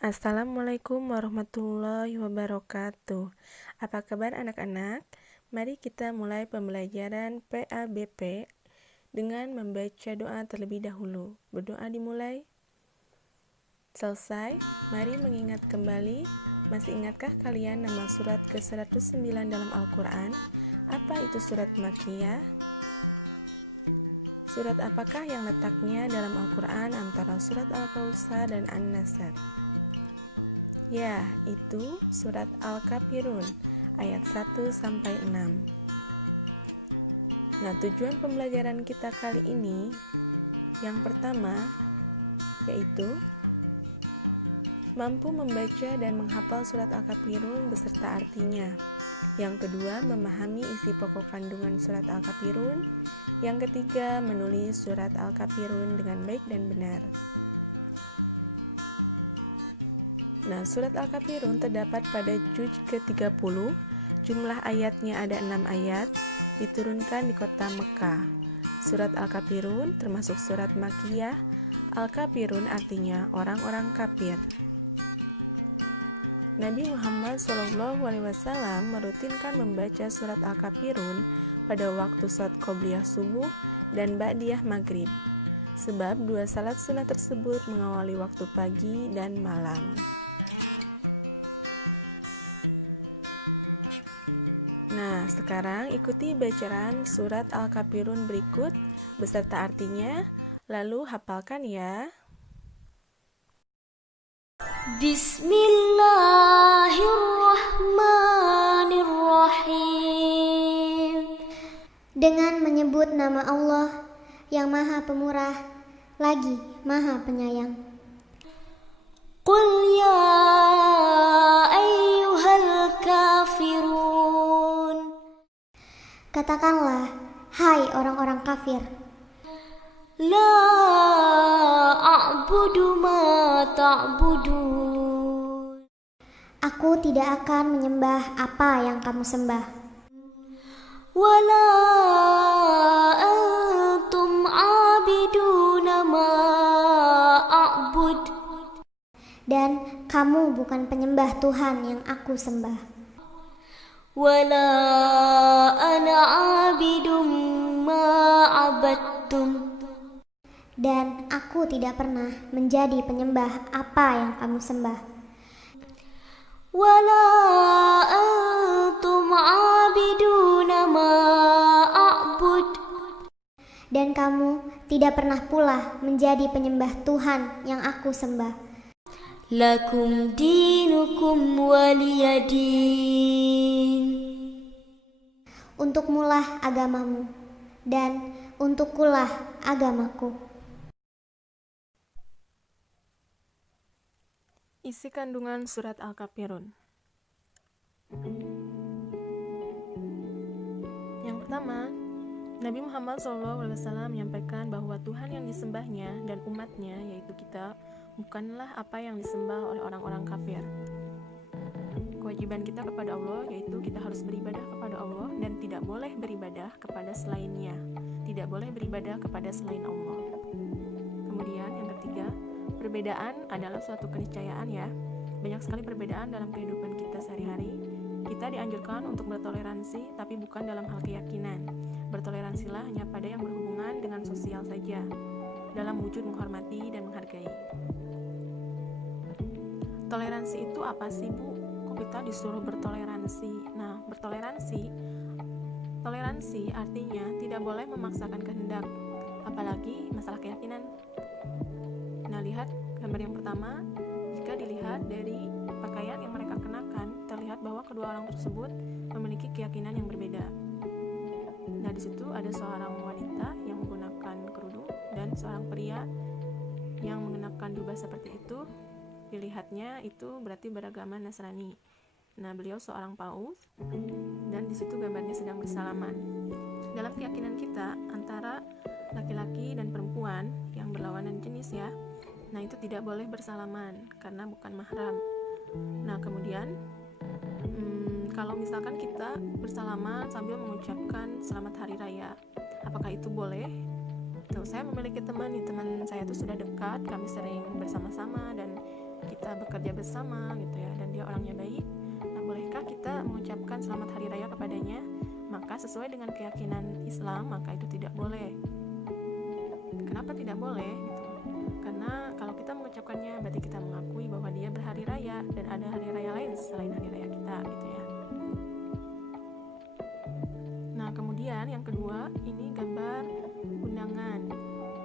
Assalamualaikum warahmatullahi wabarakatuh. Apa kabar anak-anak? Mari kita mulai pembelajaran PABP dengan membaca doa terlebih dahulu. Berdoa dimulai. Selesai, mari mengingat kembali. Masih ingatkah kalian nama surat ke-109 dalam Al-Quran? Apa itu surat Makkiyah? Surat apakah yang letaknya dalam Al-Quran antara surat Al-Kautsar dan An-Nasr? Ya, itu surat Al-Kafirun ayat 1-6. Nah, tujuan pembelajaran kita kali ini yang pertama yaitu mampu membaca dan menghafal surat Al-Kafirun beserta artinya. Yang kedua, memahami isi pokok kandungan surat Al-Kafirun. Yang ketiga, menulis surat Al-Kafirun dengan baik dan benar. Nah, surat Al-Kafirun terdapat pada juz ke-30. Jumlah ayatnya ada 6 ayat, diturunkan di kota Mekah. Surat Al-Kafirun termasuk surat Makkiyah. Al-Kafirun artinya orang-orang kafir. Nabi Muhammad SAW merutinkan membaca surat Al-Kafirun pada waktu salat qobliyah subuh dan ba'diyah maghrib, sebab dua salat sunnah tersebut mengawali waktu pagi dan malam. Nah, sekarang ikuti bacaan surat Al-Kafirun berikut beserta artinya, lalu hafalkan ya. Bismillahirrahmanirrahim. Dengan menyebut nama Allah yang Maha Pemurah lagi Maha Penyayang. Qul ya ayyuhal kafirun. Katakanlah, hai orang-orang kafir. La a'budu ma ta'budun. Aku tidak akan menyembah apa yang kamu sembah. Wala antum abiduna ma a'bud. Dan kamu bukan penyembah Tuhan yang aku sembah. Wala ana abidum ma abattum. Dan aku tidak pernah menjadi penyembah apa yang kamu sembah. Wala antum abiduna ma a'bud. Dan kamu tidak pernah pula menjadi penyembah Tuhan yang aku sembah. Lakum dinukum waliyadin. Untukmulah agamamu dan untukkulah agamaku. Isi kandungan surat Al-Kafirun. Yang pertama, Nabi Muhammad SAW menyampaikan bahwa Tuhan yang disembahnya dan umatnya, yaitu kita, bukanlah apa yang disembah oleh orang-orang kafir. Kewajiban kita kepada Allah yaitu kita harus beribadah kepada Allah dan tidak boleh beribadah kepada selainnya. Tidak boleh beribadah kepada selain Allah. Kemudian yang ketiga, perbedaan adalah suatu keniscayaan ya. Banyak sekali perbedaan dalam kehidupan kita sehari-hari. Kita dianjurkan untuk bertoleransi, tapi bukan dalam hal keyakinan. Bertoleransilah hanya pada yang berhubungan dengan sosial saja, dalam wujud menghormati dan menghargai. Toleransi itu apa sih, Bu? Kok kita disuruh bertoleransi? Nah, toleransi artinya tidak boleh memaksakan kehendak, apalagi masalah keyakinan. Nah, lihat gambar yang pertama. Jika dilihat dari pakaian yang mereka kenakan, terlihat bahwa kedua orang tersebut memiliki keyakinan yang berbeda. Nah, di situ ada seorang wanita yang menggunakan kerudung dan seorang pria yang mengenakan jubah seperti itu. Dilihatnya itu berarti beragama Nasrani. Nah, beliau seorang paus dan di situ gambarnya sedang bersalaman. Dalam keyakinan kita antara laki-laki dan perempuan yang berlawanan jenis ya, nah itu tidak boleh bersalaman karena bukan mahram. Nah, kemudian kalau misalkan kita bersalaman sambil mengucapkan selamat hari raya, apakah itu boleh? Tuh, saya memiliki teman saya tuh sudah dekat, kami sering bersama-sama dan kita bisa bekerja bersama gitu ya, dan dia orangnya baik. Nah, bolehkah kita mengucapkan selamat hari raya kepadanya? Maka sesuai dengan keyakinan Islam, maka itu tidak boleh. Kenapa tidak boleh gitu? Karena kalau kita mengucapkannya berarti kita mengakui bahwa dia berhari raya dan ada hari raya lain selain hari raya kita gitu ya. Nah, kemudian yang kedua, ini gambar undangan.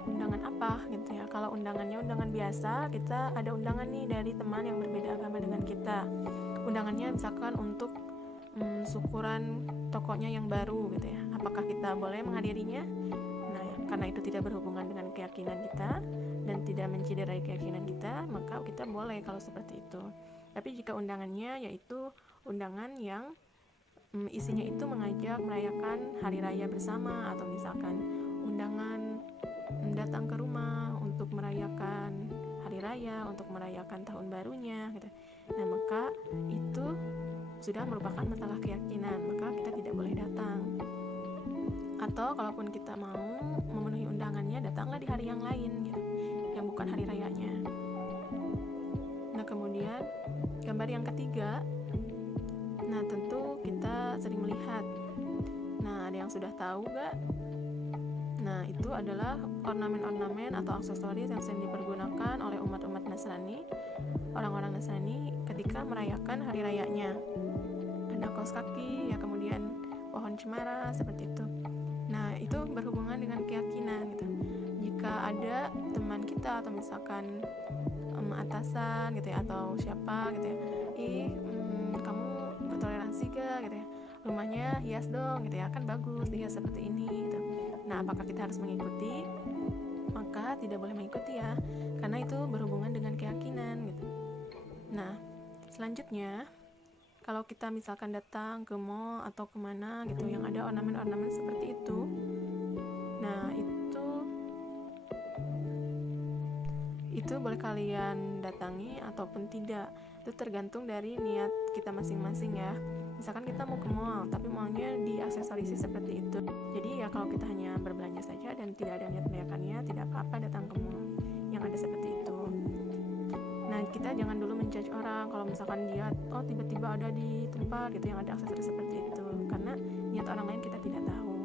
Undangan apa gitu ya? Kalau undangannya undangan biasa, kita ada undangan nih dari teman yang berbeda agama dengan kita. Undangannya misalkan untuk syukuran tokonya yang baru gitu ya. Apakah kita boleh menghadirinya? Nah, karena itu tidak berhubungan dengan keyakinan kita dan tidak mencederai keyakinan kita, maka kita boleh kalau seperti itu. Tapi jika undangannya yaitu undangan yang isinya itu mengajak merayakan hari raya bersama, atau misalkan undangan datang ke rumah untuk merayakan hari raya, untuk merayakan tahun barunya gitu. Nah, maka itu sudah merupakan masalah keyakinan, maka kita tidak boleh datang. Atau kalaupun kita mau memenuhi undangannya, datanglah di hari yang lain gitu, yang bukan hari rayanya. Nah, kemudian gambar yang ketiga, nah tentu kita sering melihat. Nah, ada yang sudah tahu gak? Nah, itu adalah ornamen-ornamen atau aksesoris yang sering dipergunakan oleh umat-umat Nasrani, orang-orang Nasrani ketika merayakan hari rayanya. Ada kaos kaki, ya, kemudian pohon cemara seperti itu. Nah, itu berhubungan dengan keyakinan gitu. Jika ada teman kita atau misalkan atasan gitu ya, atau siapa gitu ya, kamu bertoleransi gak gitu ya, rumahnya hias dong gitu ya, kan bagus dihias seperti ini gitu. Nah, apakah kita harus mengikuti? Maka tidak boleh mengikuti ya, karena itu berhubungan dengan keyakinan gitu. Nah, selanjutnya kalau kita misalkan datang ke mall atau kemana gitu yang ada ornamen-ornamen seperti itu, nah itu boleh kalian datangi ataupun tidak. Itu tergantung dari niat kita masing-masing ya. Misalkan kita mau ke mall tapi maunya diaksesorisi seperti itu, jadi ya kalau kita hanya berbelanja saja dan tidak ada niat merayakannya, tidak apa-apa datang ke mall yang ada seperti itu. Nah, kita jangan dulu menjudge orang kalau misalkan dia tiba-tiba ada di tempat gitu yang ada aksesoris seperti itu, karena niat orang lain kita tidak tahu.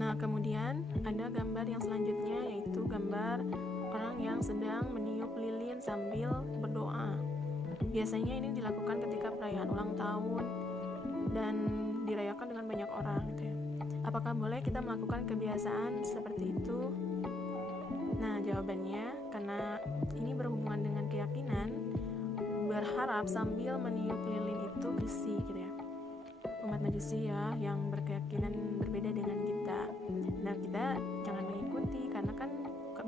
Nah, kemudian ada gambar yang selanjutnya, yaitu gambar orang yang sedang meniup lilin sambil berdoa. Biasanya ini dilakukan ketika perayaan ulang tahun dan dirayakan dengan banyak orang gitu ya. Apakah boleh kita melakukan kebiasaan seperti itu? Nah, jawabannya, karena ini berhubungan dengan keyakinan, berharap sambil meniup lilin itu besi gitu ya. Umat Majusi ya, yang berkeyakinan berbeda dengan kita. Nah, kita jangan mengikuti karena kan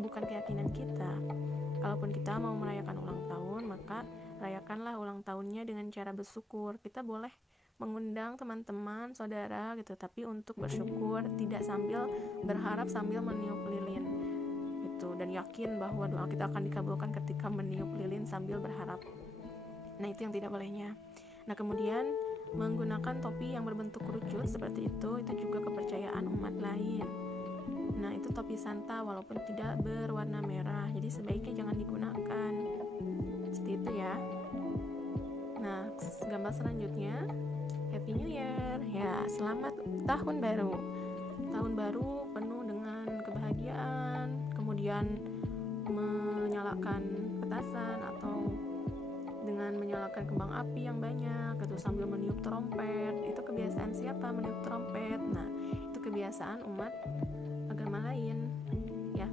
bukan keyakinan kita. Kalaupun kita mau merayakan ulang tahun, maka rayakanlah ulang tahunnya dengan cara bersyukur. Kita boleh mengundang teman-teman, saudara gitu, tapi untuk bersyukur, tidak sambil berharap sambil meniup lilin gitu, dan yakin bahwa doa kita akan dikabulkan ketika meniup lilin sambil berharap. Nah, itu yang tidak bolehnya. Nah, kemudian menggunakan topi yang berbentuk kerucut seperti itu juga kepercayaan umat lain. Nah, itu topi Santa walaupun tidak berwarna merah, jadi sebaiknya jangan digunakan. Seperti itu ya. Nah, gambar selanjutnya, Happy New Year. Ya, selamat tahun baru. Tahun baru penuh dengan kebahagiaan, kemudian menyalakan petasan atau dengan menyalakan kembang api yang banyak gitu sambil meniup trompet. Itu kebiasaan siapa meniup trompet? Nah, itu kebiasaan umat agama lain ya.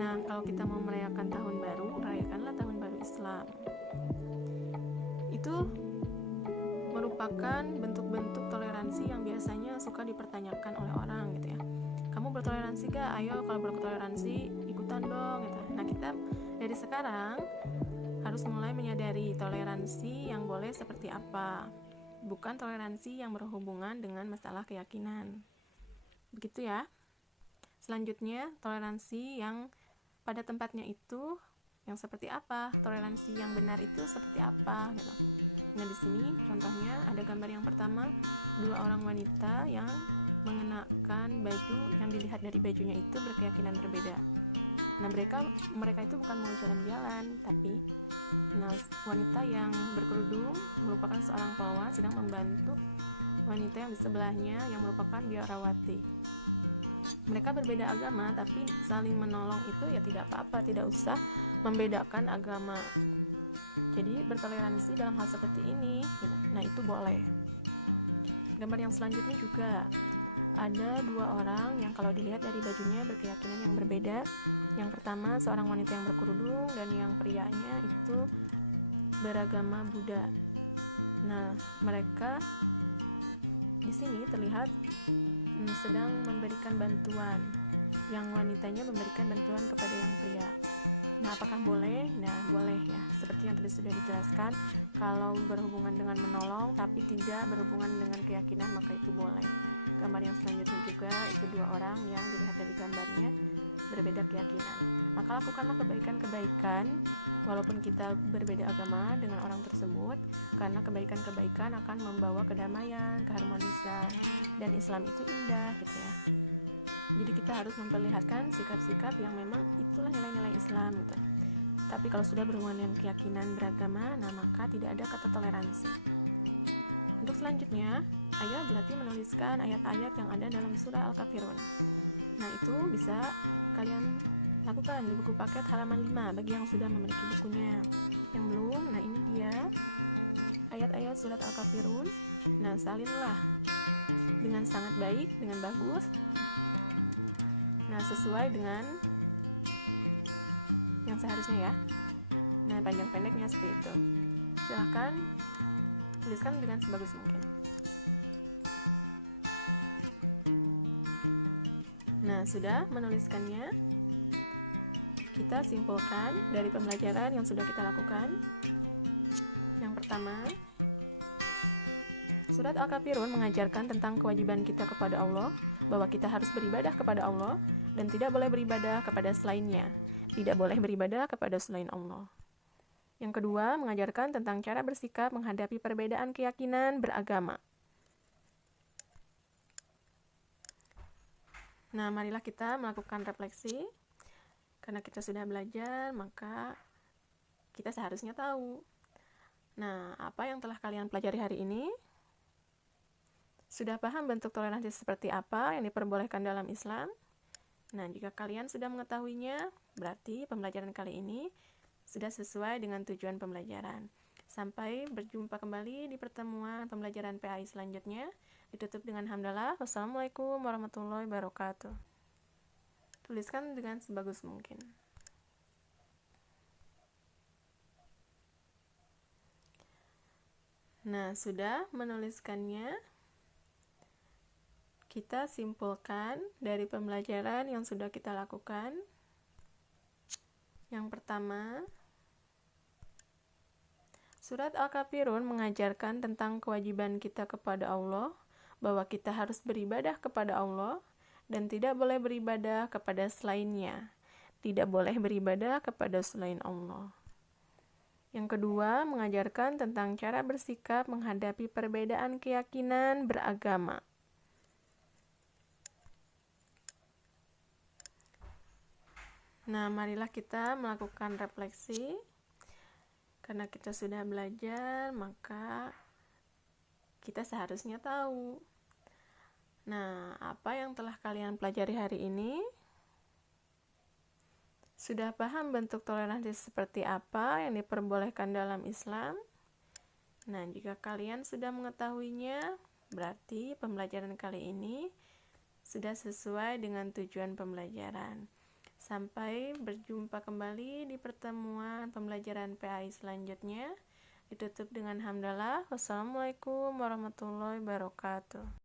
Nah, kalau kita mau merayakan tahun baru, rayakanlah tahun baru Islam. Itu merupakan bentuk-bentuk toleransi yang biasanya suka dipertanyakan oleh orang gitu ya. Kamu bertoleransi gak? Ayo, kalau bertoleransi ikutan dong gitu. Nah, kita dari sekarang harus mulai menyadari toleransi yang boleh seperti apa, bukan toleransi yang berhubungan dengan masalah keyakinan. Begitu ya. Selanjutnya, toleransi yang pada tempatnya itu yang seperti apa, toleransi yang benar itu seperti apa gitu. Nah, di sini contohnya ada gambar yang pertama, dua orang wanita yang mengenakan baju yang dilihat dari bajunya itu berkeyakinan berbeda. Nah, mereka itu bukan mau jalan-jalan, tapi wanita yang berkerudung merupakan seorang pelawan sedang membantu wanita yang di sebelahnya yang merupakan biarawati. Mereka berbeda agama, tapi saling menolong itu ya tidak apa-apa, tidak usah membedakan agama. Jadi bertoleransi dalam hal seperti ini, gitu. Nah, itu boleh. Gambar yang selanjutnya juga ada dua orang yang kalau dilihat dari bajunya berkeyakinan yang berbeda. Yang pertama seorang wanita yang berkerudung dan yang prianya itu beragama Buddha. Nah, mereka di sini terlihat sedang memberikan bantuan. Yang wanitanya memberikan bantuan kepada yang pria. Nah, apakah boleh? Nah, boleh ya. Seperti yang tadi sudah dijelaskan, kalau berhubungan dengan menolong tapi tidak berhubungan dengan keyakinan, maka itu boleh. Gambar yang selanjutnya juga itu dua orang yang dilihat dari gambarnya berbeda keyakinan. Maka lakukanlah kebaikan-kebaikan walaupun kita berbeda agama dengan orang tersebut, karena kebaikan-kebaikan akan membawa kedamaian, keharmonisan, dan Islam itu indah gitu ya. Jadi kita harus memperlihatkan sikap-sikap yang memang itulah nilai-nilai Islam gitu. Tapi kalau sudah berhubungan dengan keyakinan beragama, nah maka tidak ada kata toleransi. Untuk selanjutnya, ayah berarti menuliskan ayat-ayat yang ada dalam surah Al-Kafirun. Nah, itu bisa kalian lakukan di buku paket halaman 5 bagi yang sudah memiliki bukunya. Yang belum, nah ini dia ayat-ayat surat Al-Kafirun. Nah, salinlah dengan sangat baik, dengan bagus. Nah, sesuai dengan yang seharusnya ya. Nah, panjang pendeknya seperti itu. Silahkan tuliskan dengan sebagus mungkin. Nah, sudah menuliskannya, kita simpulkan dari pembelajaran yang sudah kita lakukan. Yang pertama, surat Al-Kafirun mengajarkan tentang kewajiban kita kepada Allah, bahwa kita harus beribadah kepada Allah dan tidak boleh beribadah kepada selainnya. Tidak boleh beribadah kepada selain Allah. Yang kedua, mengajarkan tentang cara bersikap menghadapi perbedaan keyakinan beragama. Nah, marilah kita melakukan refleksi. Karena kita sudah belajar, maka kita seharusnya tahu. Nah, apa yang telah kalian pelajari hari ini? Sudah paham bentuk toleransi seperti apa yang diperbolehkan dalam Islam? Nah, jika kalian sudah mengetahuinya, berarti pembelajaran kali ini sudah sesuai dengan tujuan pembelajaran. Sampai berjumpa kembali di pertemuan pembelajaran PAI selanjutnya. Ditutup dengan hamdalah. Wassalamualaikum warahmatullahi wabarakatuh. Tuliskan dengan sebagus mungkin. Nah, sudah menuliskannya. Kita simpulkan dari pembelajaran yang sudah kita lakukan. Yang pertama, surat Al-Kafirun mengajarkan tentang kewajiban kita kepada Allah, bahwa kita harus beribadah kepada Allah dan tidak boleh beribadah kepada selainnya. Tidak boleh beribadah kepada selain Allah. Yang kedua, mengajarkan tentang cara bersikap menghadapi perbedaan keyakinan beragama. Nah, marilah kita melakukan refleksi. Karena kita sudah belajar, maka kita seharusnya tahu. Nah, apa yang telah kalian pelajari hari ini? Sudah paham bentuk toleransi seperti apa yang diperbolehkan dalam Islam? Nah, jika kalian sudah mengetahuinya, berarti pembelajaran kali ini sudah sesuai dengan tujuan pembelajaran. Sampai berjumpa kembali di pertemuan pembelajaran PAI selanjutnya. Ditutup dengan hamdalah. Wassalamualaikum warahmatullahi wabarakatuh.